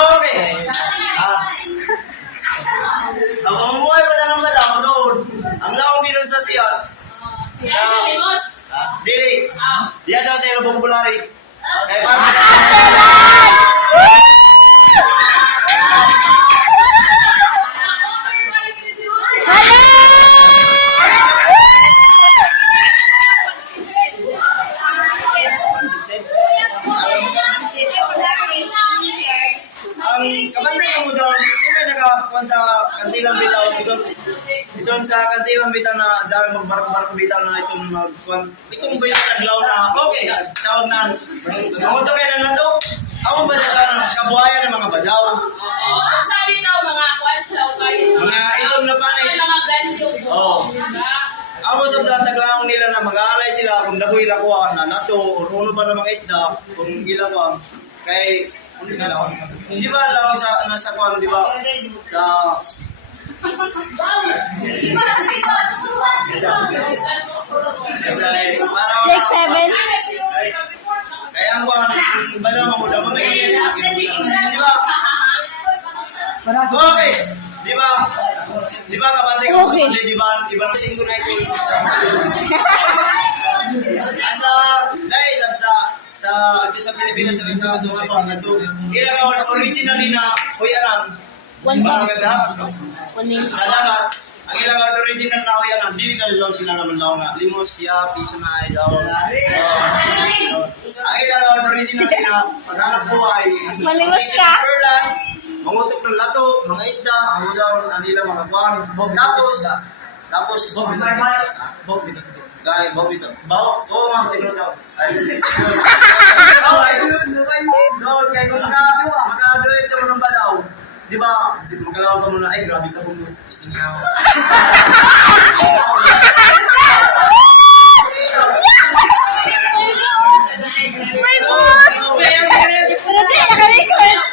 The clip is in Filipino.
Okay. Ang mamuhay pa ng balaw doon. Ang laong din sa siya. Dili. Diya daw sa iyo populari. Ang kapatid mo doon, sino nakakuha sa kantilang bitaw ito sa kantilang bitaw na dahil magbarko-barko bitaw na itong magkuhan. Itong bitaw naglaw na, okay, tawag na, manguto kayo na to. Ako ba na kabuhayan ng mga bajaw? Sabi daw mga kwas daw kayo. Mga itong na panay. Mga gandi. Oo. Ako sa taglaong nila na mag-aalay sila kung daboy lakuha na nato o uno pa ng mga isda kung gilawang kay di ba lang sa nasa kwan di ba sa para 6, 7. kaya ang kwan bala mo daw mo di ba okay di ba kabante ko Okay. di ba ibang singko na ito asa guys sa Pilipinas sa mga pang nato ilagaw originally na kuyanan 1 ba box. maganda 1 minute. Salamat. Ang ilagaw original na kuyanan dili ka zone sila naman daw nga limos ya piso na ay daw ang ilagaw original sila paghanap buhay Malimos ka? perlas mangutok ng lato mga isda ang daw nila mga kwan tapos Guy, Bobby to. Bao, oo nga, ito daw. No, kaya kung makadoy ito mo ng balaw, di ba, magkalaw ka muna, ay, grabe ka po mo. Isting nga ako. May food! Pero di, naka-record!